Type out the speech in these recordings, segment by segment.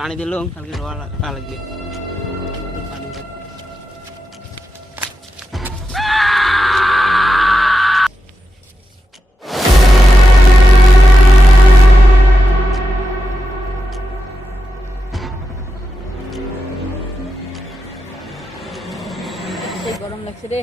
পানি দিলাম কালকে রোয়া লাগবে গরম লাগছে রে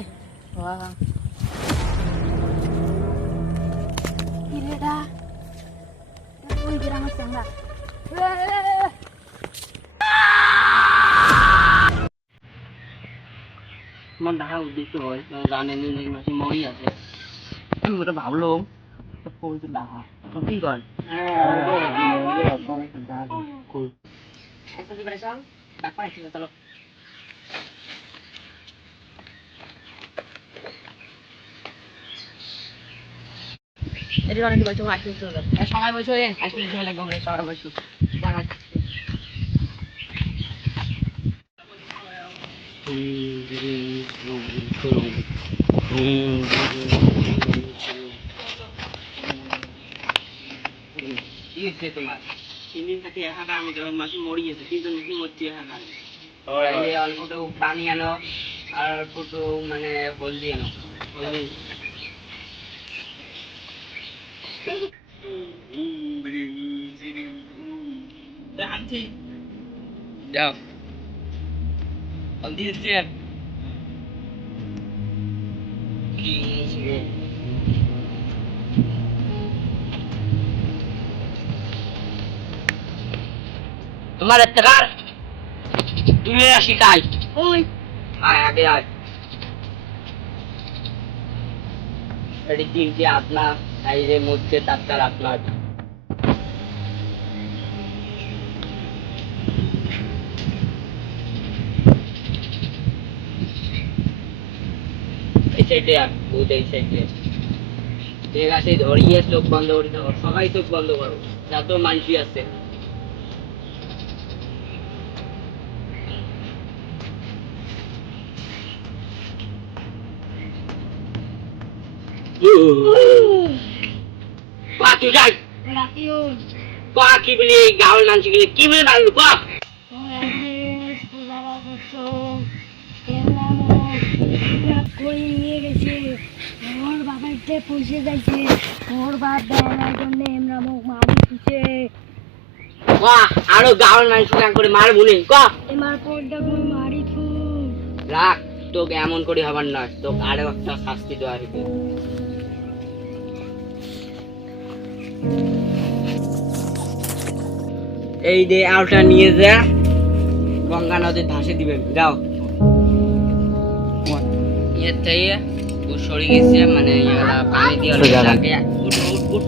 মন ঢাকা উদ্দেশ্য হয় জানেন মাসি মরি আছে আমি ওটা ভাবলাম ঢাকা কি কর চলো এটি অনেক বলছো আইসক্রিম চলে সবাই বলছো আইসক্রিম চলে লাগবে সবাই বলছো তোমার 3 দিন থেকে একা আমি যখন মাসি মরি গেছে 3 দিন থেকে মরছি একা অল্প একটু পানি আনো আর অল্প একটু মানে হলদি আনো হলদি যাও হলদি দিচ্ছি তোমার টাকার তুই আসি তাই ওই আয় আগে আয় এটি তিনটি আপনার সাইজের মধ্যে তার আপনার এই সাইডে আর বুধ এই সাইডে ঠিক আছে ধরিয়ে চোখ বন্ধ করে দাও সবাই চোখ বন্ধ করো যত মানুষই আছে পাখি যাই পাখি বলি গাঁয়ের মানুষ কি বলে মারলো বাপ নিয়ে গেছে ওর বাবাতে পয়সা যাইছে ওর বাপ দেওয়ার জন্য আমরা মুখ মারি দিছে বাহ আরো গাঁয়ের মানুষ করে মারবো নি ক এমার পরটা কোন মারি থু রাখ তোকে এমন করে হবার নয় তোকে আরো একটা শাস্তি দেওয়া হবে এই যে আউটা নিয়ে যা গঙ্গা নদীর ভাসে দিবেন যাও ইয়ে তাই ও সরে গেছে মানে পানি দিয়ে উঠ উঠ